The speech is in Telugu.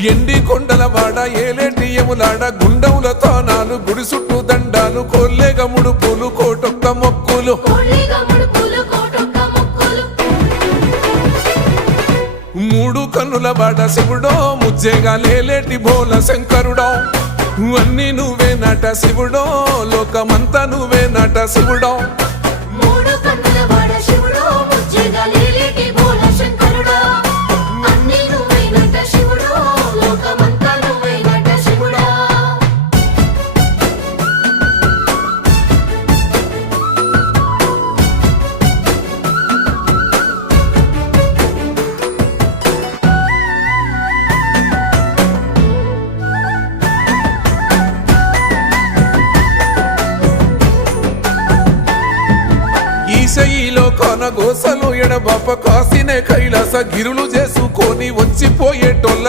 ఎండి కొండల వాడ ఏలేటి యములాడ గుండముల తానాలు గుడి చుట్టూ దండాలు కొల్లేగ ముడుపులు కోటొక్క మొక్కులు మూడు కన్నుల వాడ శివుడో ముజ్జేగా లేలేటి బోల శంకరుడో అన్ని నువ్వే నట శివుడో లోకమంతా నువ్వే నట శివుడో ఈశయిలో కొన గోసలు ఎడబాప కాసినే కైలాస గిరులు చేసుకొని వచ్చిపోయేటోళ్ళ